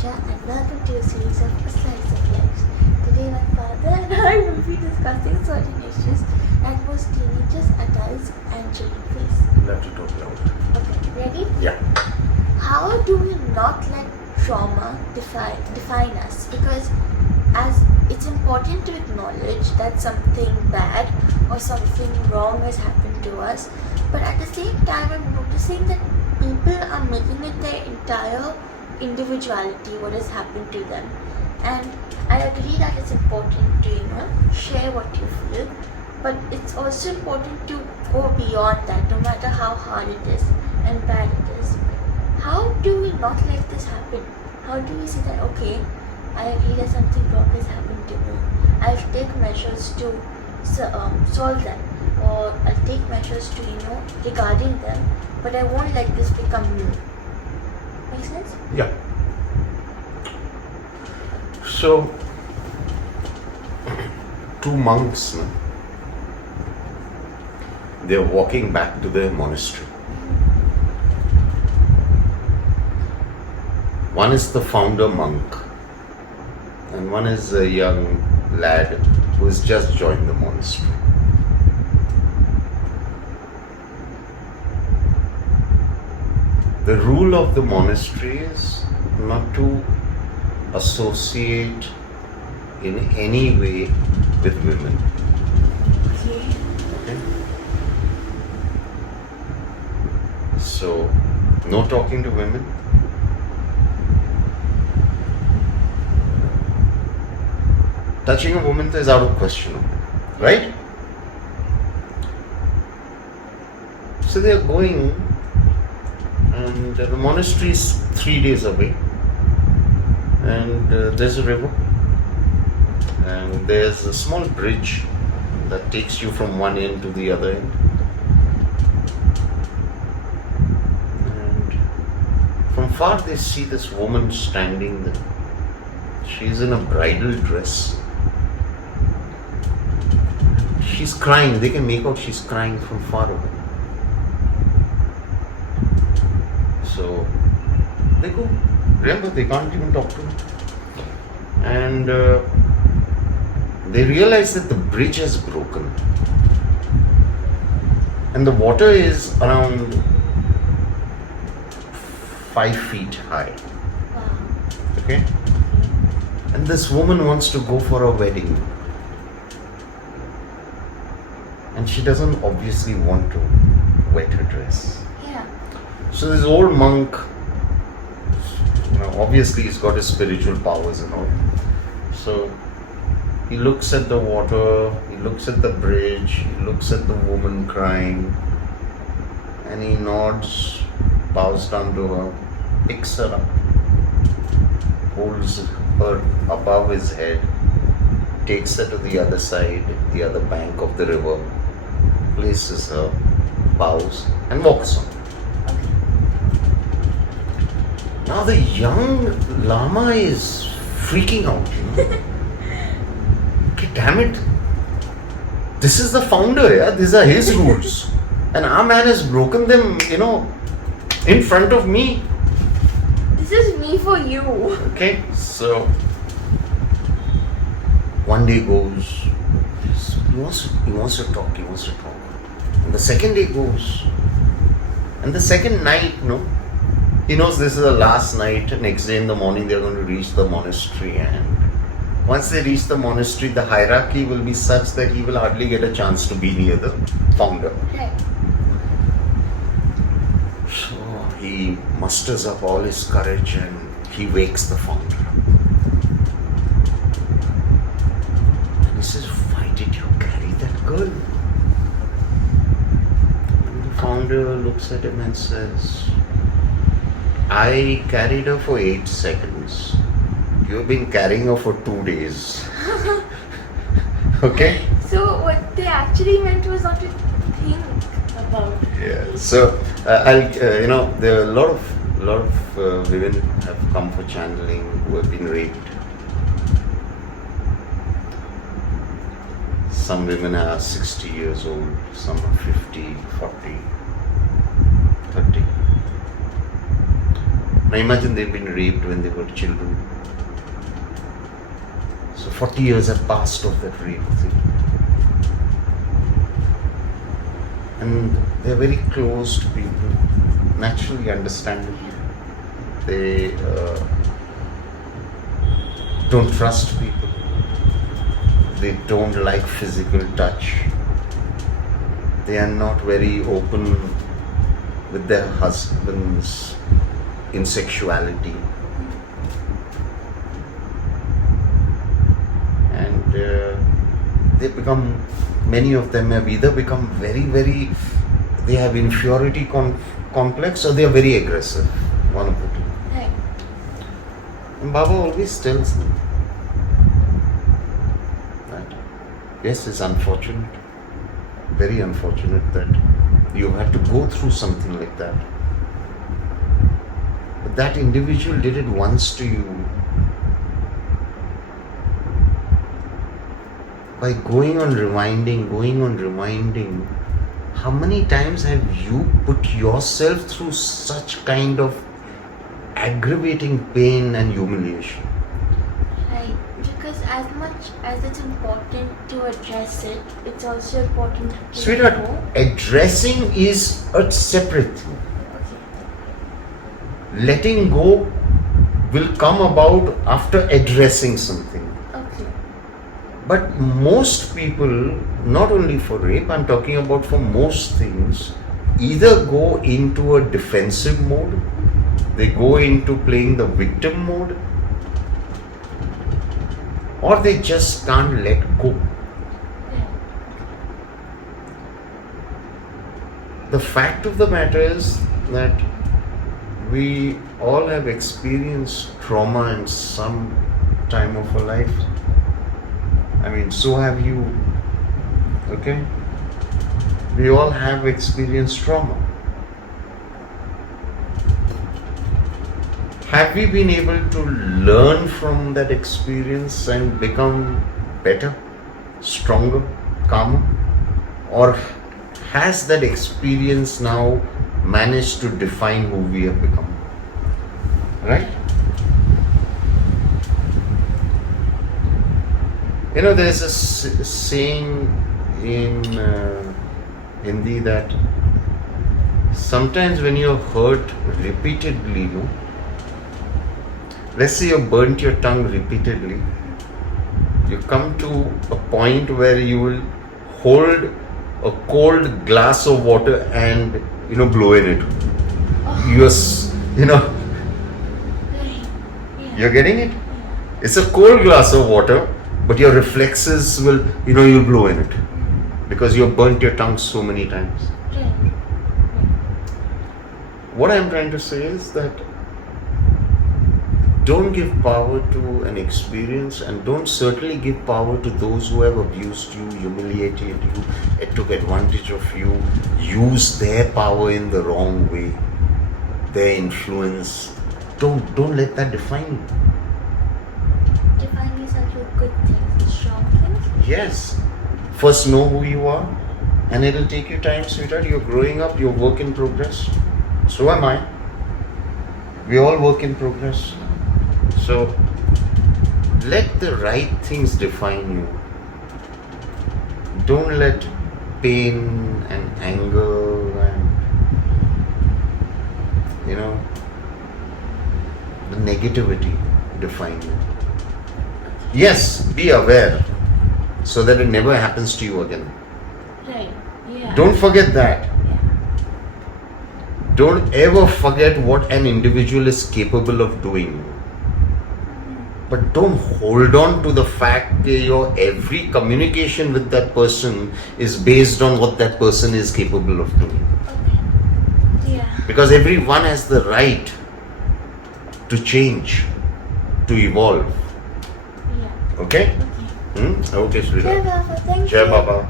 Bharucha and welcome to a series of A Slice of Life. Today my father and I will be discussing certain issues that most teenagers, adults and children face. You have to talk loud. Okay, ready? Yeah. How do we not let trauma define us? Because as it's important to acknowledge that something bad or something wrong has happened to us, but at the same time I'm noticing that people are making it their entire individuality what has happened to them. And I agree that it's important to, share what you feel, but it's also important to go beyond that, no matter how hard it is and bad it is. How do we not let this happen? How do we say that, okay, I agree that something wrong has happened to me, I'll take measures to solve that, or I'll take measures to, regarding them, but I won't let this become me. Make sense? Yeah. So, two monks, they're walking back to their monastery. One is the founder monk, and one is a young lad who has just joined the monastery. The rule of the monastery is not to associate in any way with women. Okay? So, no talking to women. Touching a woman is out of question, right? So they are going, and the monastery is 3 days away, and there's a river, and there's a small bridge that takes you from one end to the other end. And from far they see this woman standing there. She's in a bridal dress. She's crying. They can make out she's crying from far away. So they go. Remember, they can't even talk to her. And they realize that the bridge has broken. And the water is around 5 feet high. Okay? And this woman wants to go for a wedding. And she doesn't obviously want to wet her dress. Yeah. So this old monk, obviously he's got his spiritual powers and all. So he looks at the water, he looks at the bridge, he looks at the woman crying, and he nods, bows down to her, picks her up, holds her above his head, takes her to the other side, the other bank of the river, places her, bows, and walks on. Now the young Lama is freaking out, Okay, damn it. This is the founder, yeah? These are his rules. And our man has broken them, in front of me. This is me for you. Okay, so one day goes, he wants to talk. And the second day goes. And the second night, he knows this is the last night. Next day in the morning, they're going to reach the monastery. And once they reach the monastery, the hierarchy will be such that he will hardly get a chance to be near the founder. Right. So he musters up all his courage and he wakes the founder. And he says, "Why did you carry that girl?" And the founder looks at him and says, "I carried her for 8 seconds. You've been carrying her for 2 days." Okay? So what they actually meant was not to think about. Yeah. So there are a lot of women have come for channeling who have been raped. Some women are 60 years old, some are 50, 40, 30. Now imagine they've been raped when they were children. So 40 years have passed of that rape thing. And they're very close to people, naturally, understandably. They don't trust people. They don't like physical touch. They are not very open with their husbands in sexuality. And they become, many of them have either become very, they have inferiority complex, or they are very aggressive, one of the two. Right. And Baba always tells them that, yes, it's unfortunate, very unfortunate that you had to go through something like that. But that individual did it once to you. By going on reminding, how many times have you put yourself through such kind of aggravating pain and humiliation? Right. Because as much as it's important to address it, it's also important to Sweetheart, know. addressing is a separate thing. Okay. Letting go will come about after addressing something. Okay. But most people, not only for rape, I'm talking about for most things, either go into a defensive mode, they go into playing the victim mode, or they just can't let go. Yeah. The fact of the matter is that we all have experienced trauma in some time of our life. I mean, so have you. Okay? We all have experienced trauma. Have we been able to learn from that experience and become better, stronger, calmer? Or has that experience now managed to define who we have become? Right? You know, there's a saying in Hindi that sometimes when you're hurt repeatedly, no? Let's say you burnt your tongue repeatedly, you come to a point where you will hold a cold glass of water and, blow in it. Right. You're getting it? It's a cold glass of water, but your reflexes will, you'll blow in it because you've burnt your tongue so many times. What I'm trying to say is that don't give power to an experience, and don't certainly give power to those who have abused you, humiliated you, took advantage of you, used their power in the wrong way, their influence. Don't let that define you. Define yourself with good things and strong things? Yes. First know who you are, and it'll take you time, sweetheart. You're growing up, you're work in progress. So am I. We all work in progress. So let the right things define you. Don't let pain and anger and the negativity define you. Yes, be aware so that it never happens to you again. Right. Yeah. Don't forget that. Yeah. Don't ever forget what an individual is capable of doing. But don't hold on to the fact that your every communication with that person is based on what that person is capable of doing. Okay. Yeah. Because everyone has the right to change, to evolve. Yeah. Okay? Okay. Okay, sweetheart. Jai Baba, thank Jai you. Baba.